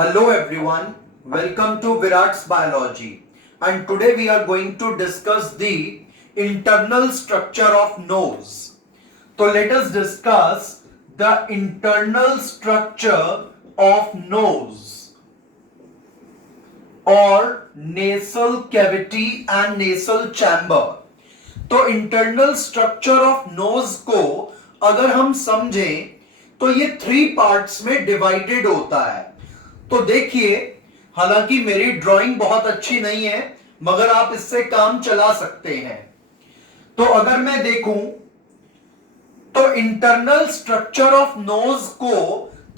Hello everyone, welcome to Virat's Biology, and today we are going to discuss the internal structure of nose. So let us discuss the internal structure of nose or nasal cavity and nasal chamber. तो internal structure of nose को अगर हम समझें तो ये 3 parts में divided होता है। तो देखिए, हालांकि मेरी ड्राइंग बहुत अच्छी नहीं है मगर आप इससे काम चला सकते हैं। तो अगर मैं देखूं तो इंटरनल स्ट्रक्चर ऑफ नोज को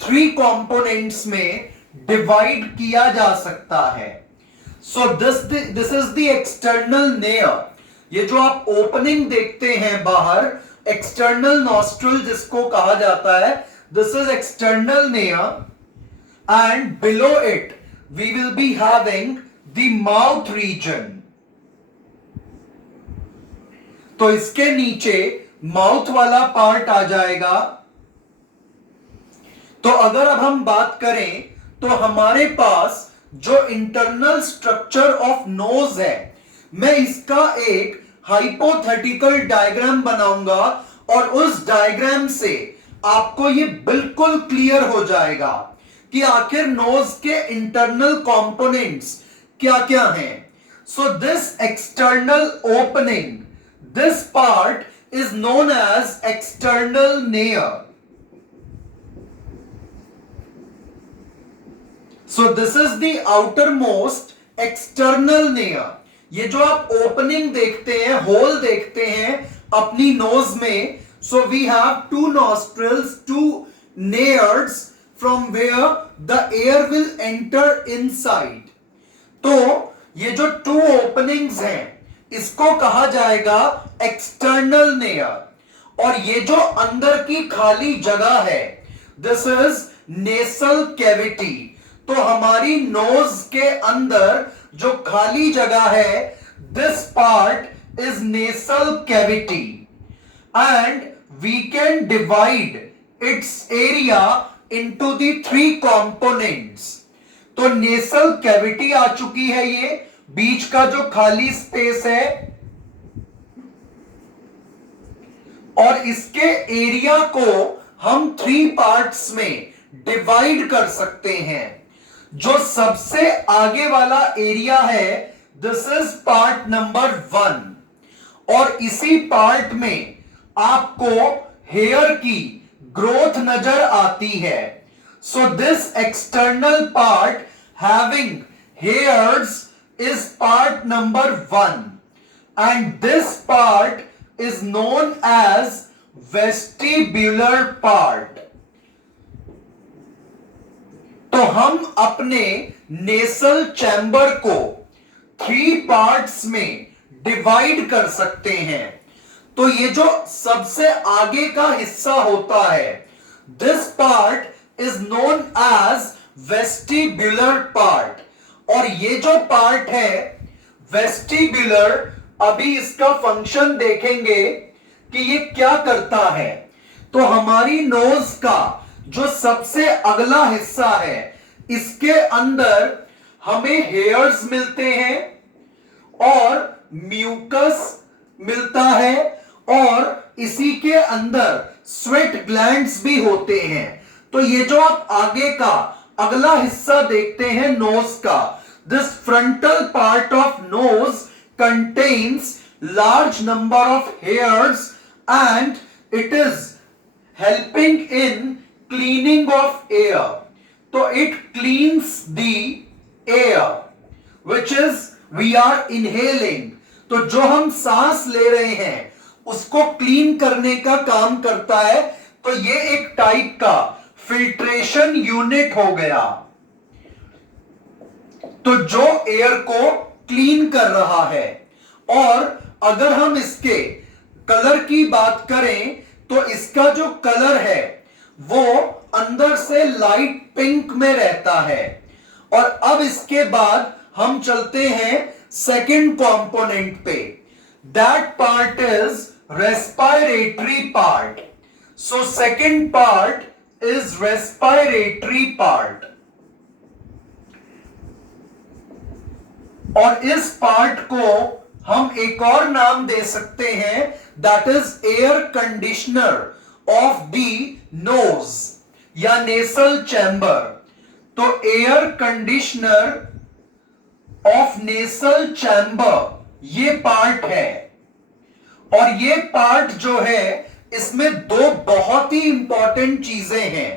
3 कंपोनेंट्स में डिवाइड किया जा सकता है। So this is the external nares. ये जो आप ओपनिंग देखते हैं बाहर, एक्सटर्नल नॉस्ट्रल जिसको कहा जाता है, this is external near, and below it we will be having the mouth region. तो इसके नीचे माउथ वाला पार्ट आ जाएगा। तो अगर अब हम बात करें तो हमारे पास जो इंटरनल स्ट्रक्चर ऑफ नोज है, मैं इसका एक हाइपोथेटिकल डायग्राम बनाऊंगा और उस डायग्राम से आपको ये बिल्कुल क्लियर हो जाएगा कि आखिर नोज के इंटरनल कंपोनेंट्स क्या क्या हैं। So this external opening, this part is known as external nares. So this is the outermost external nares. ये जो आप ओपनिंग देखते हैं, होल देखते हैं अपनी नोज में, so we have 2 nostrils, 2 nares from where the air will enter inside. तो ये जो 2 ओपनिंग्स हैं इसको कहा जाएगा एक्सटर्नल नेयर, और ये जो अंदर की खाली जगह है दिस इज नेसल कैविटी। तो हमारी नोज के अंदर जो खाली जगह है, this part is nasal cavity and we can divide its area into the 3 components. तो नेसल कैविटी आ चुकी है, ये बीच का जो खाली स्पेस है, और इसके एरिया को हम 3 पार्ट्स में डिवाइड कर सकते हैं। जो सबसे आगे वाला एरिया है दिस इज पार्ट नंबर 1, और इसी पार्ट में आपको हेयर की ग्रोथ नजर आती है। So this external part having hairs is part number 1 and this part is known as vestibular part. तो हम अपने नेसल चैम्बर को 3 पार्ट्स में डिवाइड कर सकते हैं। तो ये जो सबसे आगे का हिस्सा होता है, this part is known as vestibular part, और ये जो पार्ट है वेस्टिब्युलर, अभी इसका फंक्शन देखेंगे कि ये क्या करता है। तो हमारी नोज का जो सबसे अगला हिस्सा है, इसके अंदर हमें हेयर्स मिलते हैं और म्यूकस मिलता है, और इसी के अंदर स्वेट ग्लैंड्स भी होते हैं। तो ये जो आप आगे का अगला हिस्सा देखते हैं नोज का, this frontal part of nose contains large number of hairs and it is helping in cleaning of air. तो it cleans the air which is we are inhaling. तो जो हम सांस ले रहे हैं उसको क्लीन करने का काम करता है। तो ये एक टाइप का फिल्ट्रेशन यूनिट हो गया, तो जो एयर को क्लीन कर रहा है। और अगर हम इसके कलर की बात करें तो इसका जो कलर है वो अंदर से लाइट पिंक में रहता है। और अब इसके बाद हम चलते हैं सेकंड कंपोनेंट पे, that part is respiratory part. So second part is respiratory part. और इस पार्ट को हम एक और नाम दे सकते हैं, that is air conditioner of the nose या नेसल चैम्बर। तो air conditioner of nasal chamber ये पार्ट है, और ये पार्ट जो है इसमें दो बहुत ही इंपॉर्टेंट चीजें हैं।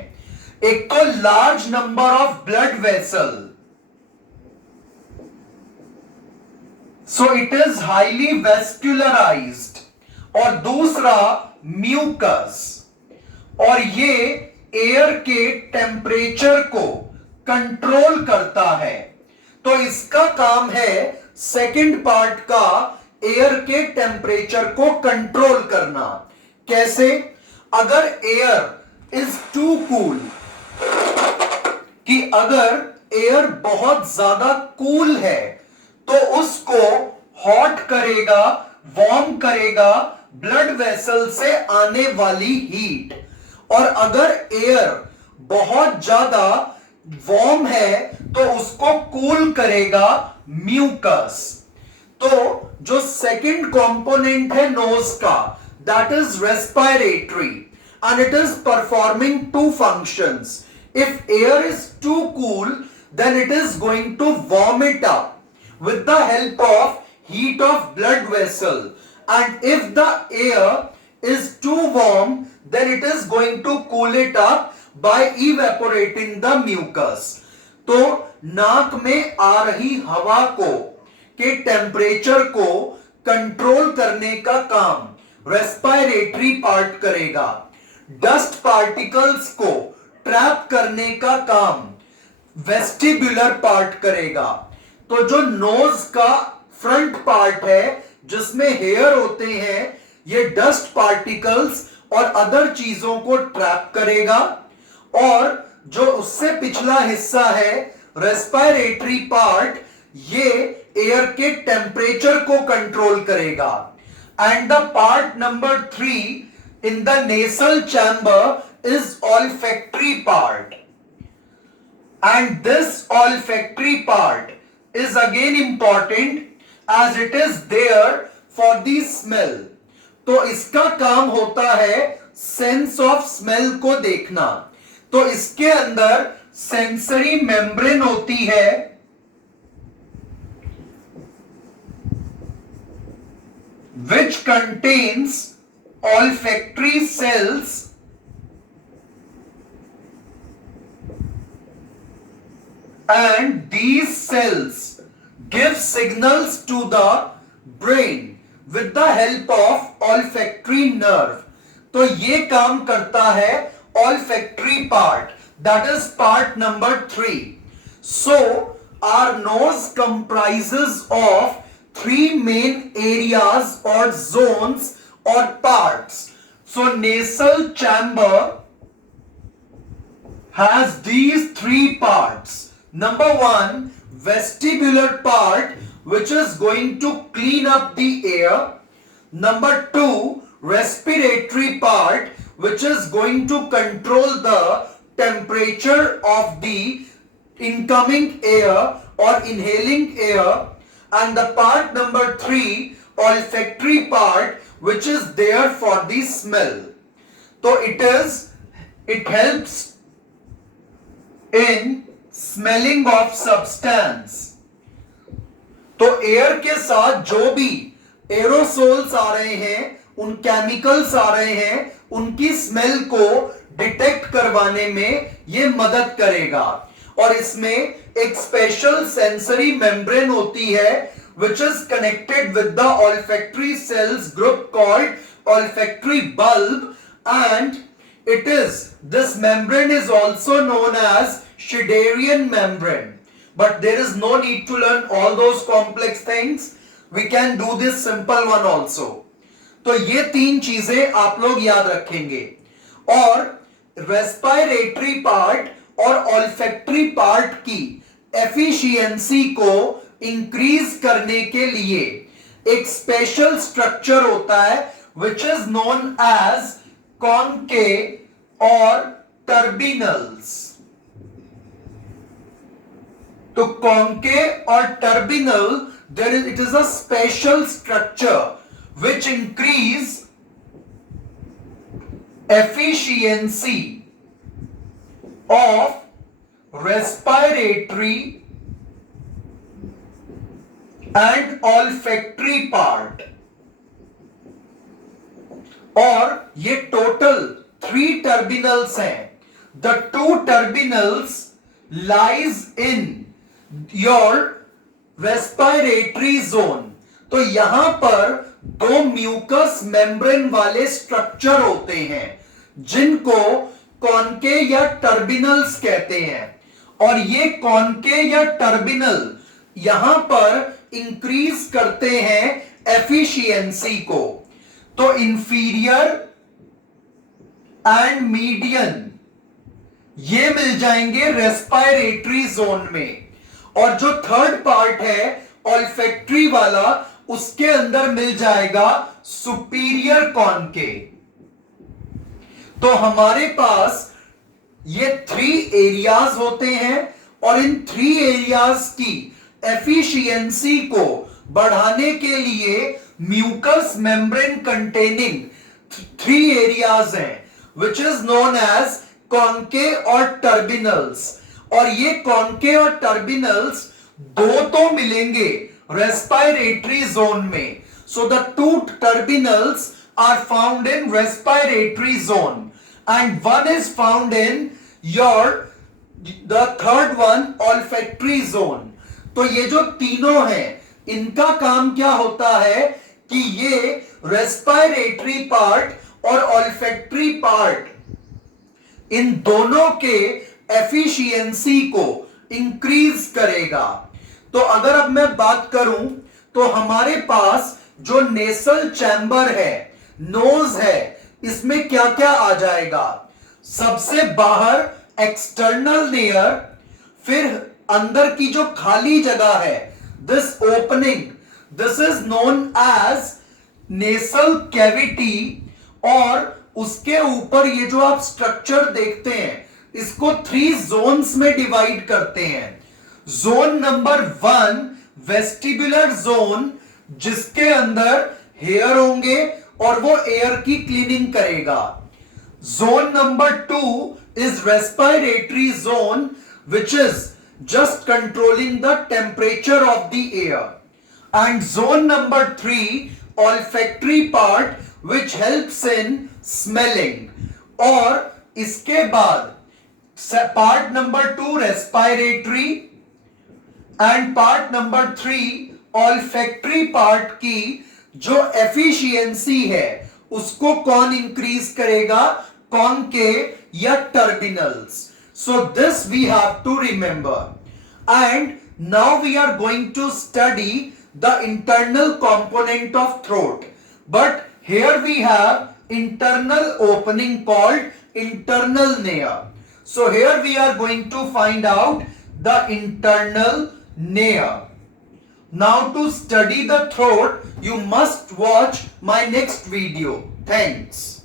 एक तो large number of blood vessel, so it is highly vascularised, और दूसरा म्यूकस, और ये एयर के टेम्परेचर को कंट्रोल करता है। तो इसका काम है सेकंड पार्ट का एयर के टेम्परेचर को कंट्रोल करना। कैसे? अगर एयर इज टू कूल, कि अगर एयर बहुत ज्यादा कूल है तो उसको हॉट करेगा, वार्म करेगा ब्लड वेसल से आने वाली हीट, और अगर एयर बहुत ज्यादा वार्म है तो उसको कूल करेगा म्यूकस। तो जो सेकंड कंपोनेंट है नोज का, that is respiratory, and it is performing two functions. If air is too cool, then it is going to warm it up with the help of heat of blood vessel, and if the air is too warm, then it is going to cool it up by evaporating the mucus। तो नाक में आ रही हवा को के temperature को control करने का काम रेस्पिरेटरी पार्ट करेगा। डस्ट पार्टिकल्स को ट्रैप करने का काम वेस्टिबुलर पार्ट करेगा। तो जो नोज का फ्रंट पार्ट है जिसमें हेयर होते हैं, ये डस्ट पार्टिकल्स और अदर चीजों को ट्रैप करेगा, और जो उससे पिछला हिस्सा है रेस्पिरेटरी पार्ट, ये एयर के टेम्परेचर को कंट्रोल करेगा। And the part number 3 in the nasal chamber is olfactory part, and this olfactory part is again important as it is there for the smell। तो इसका काम होता है सेंस ऑफ स्मेल को देखना। तो इसके अंदर सेंसरी मेम्ब्रेन होती है, which contains olfactory cells and these cells give signals to the brain with the help of olfactory nerve। तो ये काम करता है olfactory part, that is part number 3। So our nose comprises of 3 main areas or zones or parts। So nasal chamber has these 3 parts। Number 1, vestibular part, which is going to clean up the air। Number 2, respiratory part, which is going to control the temperature of the incoming air or inhaling air। And the part number 3, olfactory part, which is there for the smell। So it helps in smelling of substance. तो air के साथ जो भी aerosols आ रहे हैं, उन chemicals आ रहे हैं, उनकी स्मेल को डिटेक्ट करवाने में ये मदद करेगा। और इसमें एक स्पेशल सेंसरी मेम्ब्रेन होती है which is connected with the olfactory cells group called olfactory bulb, and this membrane is also known as Schneiderian membrane। But there is no need to learn all those complex things, we can do this simple one also। तो ये 3 चीजें आप लोग याद रखेंगे। और respiratory part और olfactory part की एफिशिएंसी को इंक्रीज करने के लिए एक स्पेशल स्ट्रक्चर होता है which is known as कॉन्के और टर्बिनल्स। तो कॉन्के और टर्बिनल it is a special structure which increase efficiency of respiratory and olfactory part. और ये टोटल 3 टर्बिनल्स हैं. The 2 terminals lies in your respiratory zone. तो यहां पर 2 म्यूकस मेम्ब्रेन वाले स्ट्रक्चर होते हैं जिनको कॉन्के या टर्बिनल्स कहते हैं. और ये कॉन्के या टर्बिनल यहां पर इंक्रीज करते हैं एफिशिएंसी को. तो इंफीरियर एंड मीडियन ये मिल जाएंगे रेस्पिरेटरी जोन में. और जो थर्ड पार्ट है ऑल्फैक्टरी वाला, उसके अंदर मिल जाएगा सुपीरियर कॉन्के. तो हमारे पास ये 3 एरियाज होते हैं और इन 3 एरियाज की एफिशिएंसी को बढ़ाने के लिए म्यूकस मेम्ब्रेन कंटेनिंग 3 एरियाज हैं विच इज नोन एज कॉन्के और टर्बिनल्स. और ये कॉन्के और टर्बिनल्स 2 तो मिलेंगे रेस्पिरेटरी जोन में. So the 2 turbinals are found in respiratory zone and 1 is found in the third one olfactory zone. तो ये जो तीनों हैं इनका काम क्या होता है कि ये रेस्पिरेटरी पार्ट और ऑल्फैक्टरी पार्ट इन दोनों के एफिशिएंसी को इंक्रीज करेगा. तो अगर अब मैं बात करूं तो हमारे पास जो नेसल चैम्बर है, नोज है, इसमें क्या क्या आ जाएगा. सबसे बाहर एक्सटर्नल लेयर, फिर अंदर की जो खाली जगह है this opening, this is known as nasal cavity. और उसके ऊपर ये जो आप स्ट्रक्चर देखते हैं इसको 3 जोन्स में डिवाइड करते हैं. जोन नंबर 1 वेस्टिबुलर जोन, जिसके अंदर हेयर होंगे और वो एयर की क्लीनिंग करेगा. Zone number 2 is respiratory zone which is just controlling the temperature of the air. And zone number 3 olfactory part which helps in smelling. और इसके बाद part number 2 respiratory and part number 3 olfactory part की जो efficiency है उसको कौन increase करेगा, कॉन्के या टर्बिनल्स. So this we have to remember. And now we are going to study the internal component of throat. But here we have internal opening called internal nair. So here we are going to find out the internal nair. Now to study the throat, you must watch my next video. Thanks.